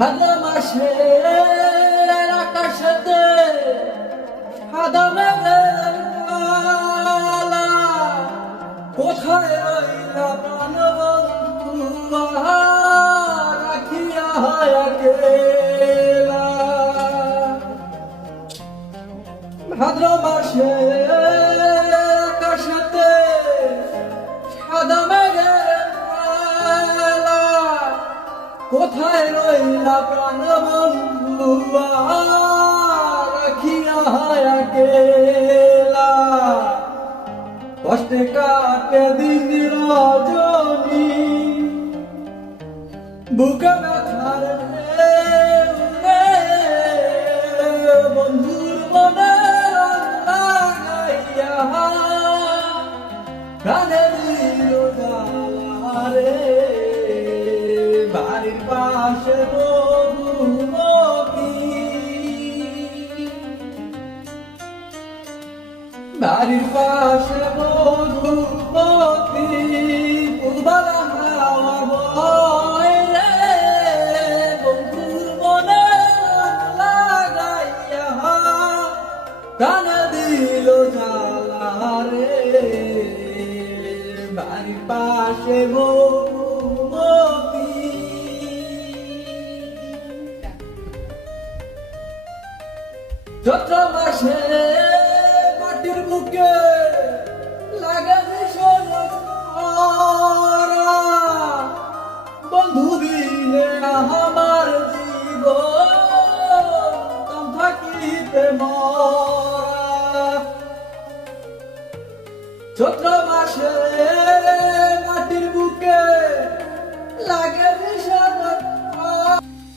ভাদ্র মাসে আকাশেতে সাদা মেঘের মালা, কোথায় রইলা প্রাণবন্ধু রাখিয়া গেলা। ভাদ্র মাসে আকাশেতে সাদা মেঘের মালা, কোথায় রইলা প্রাণবন্ধু রাখিয়া গেলা। কষ্টে কাটে দিন রজনী, বুকে ব্যথার বন্ধুর মনে লাগাইয়া প্রাণে দিল রে। বাড়ির পাশে মধুমতি, বাড়ির পাশে মধুমতি, পুরবালা হাওয়া বয় রে। বন্ধুর মনে লাগাইয়া প্রাণে দিল জ্বালা রে। বাড়ির পাশে মধুমতি। চৈত্র মাসে মাটির বুকে লাগে ভীষণ খরা, বন্ধু দিলে আমার জীবন থাকিতে মরা। চৈত্র মাসে মাটির বুকে লাগে ভীষণ